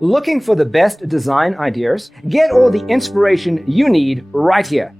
Looking for the best design ideas? Get all the inspiration you need right here.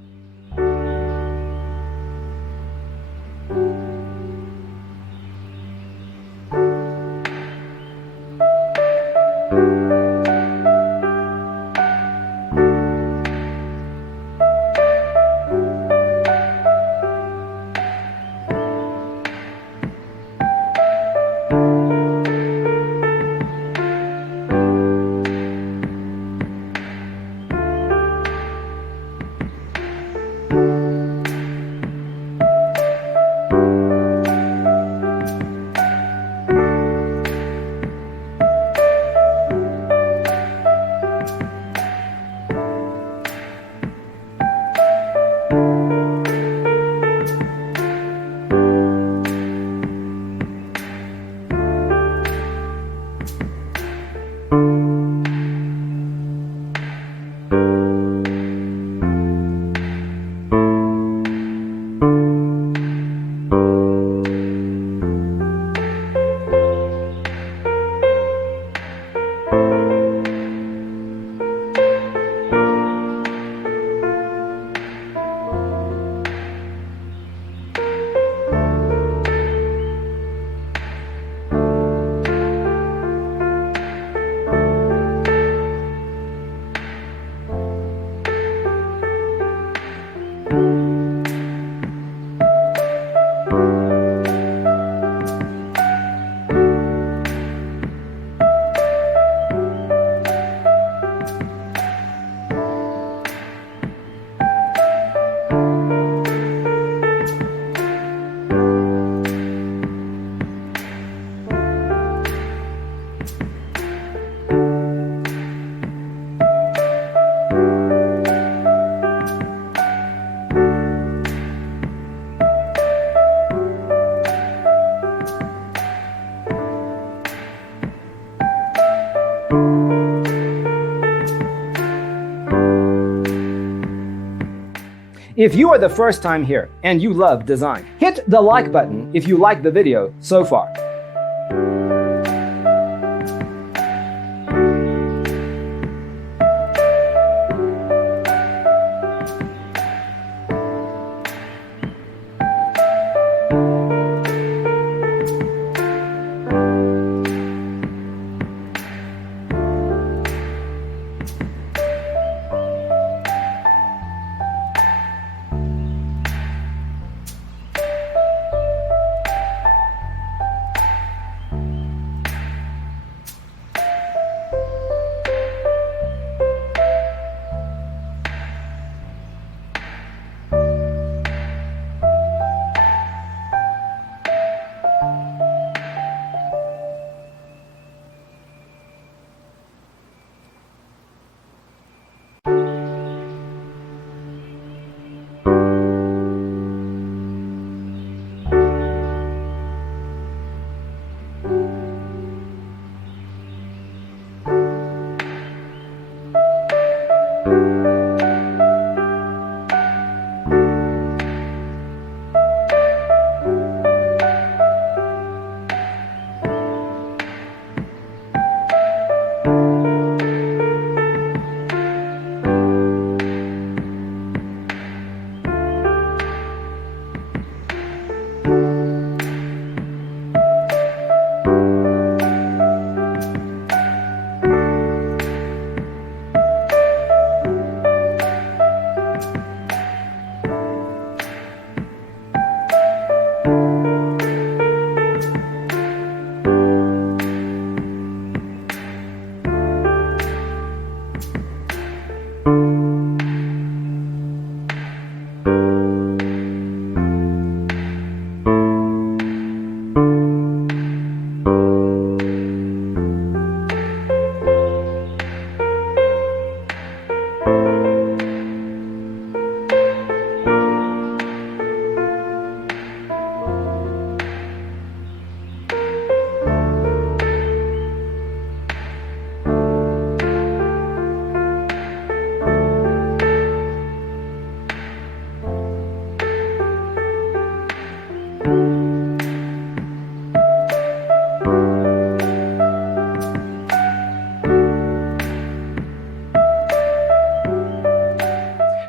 If you are the first time here and you love design, hit the like button if you like the video so far.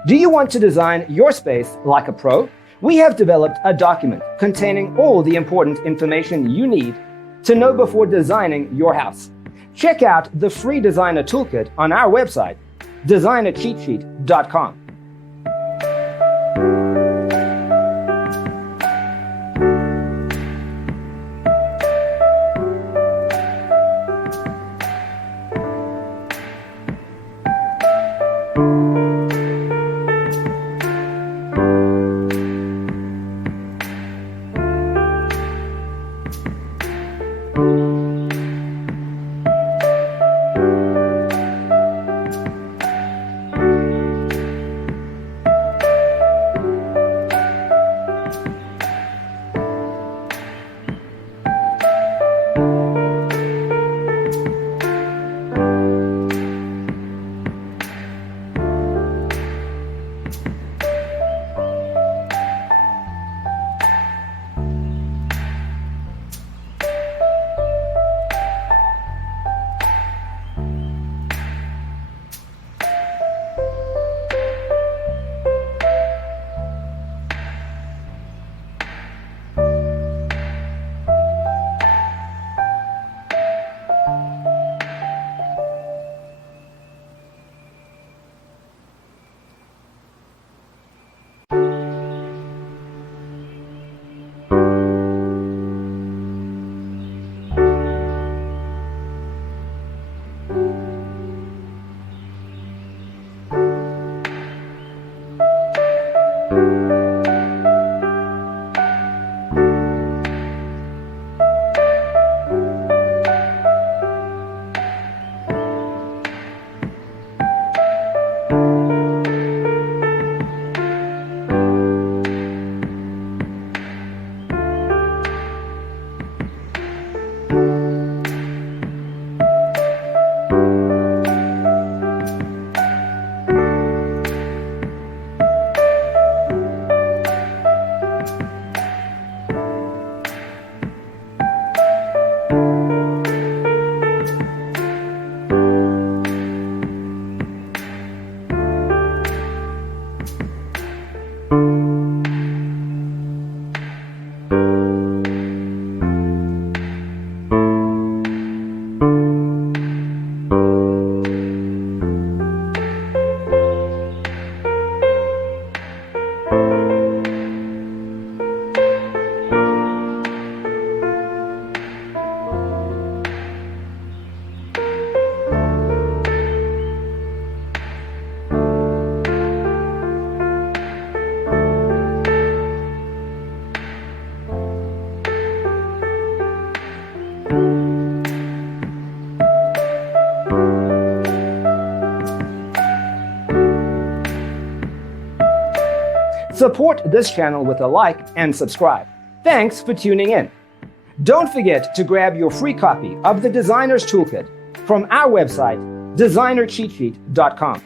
Do you want to design your space like a pro? We have developed a document containing all the important information you need to know before designing your house. Check out the free designer toolkit on our website, designercheatsheet.com. Support this channel with a like and subscribe. Thanks for tuning in. Don't forget to grab your free copy of the Designer's Toolkit from our website, designercheatsheet.com.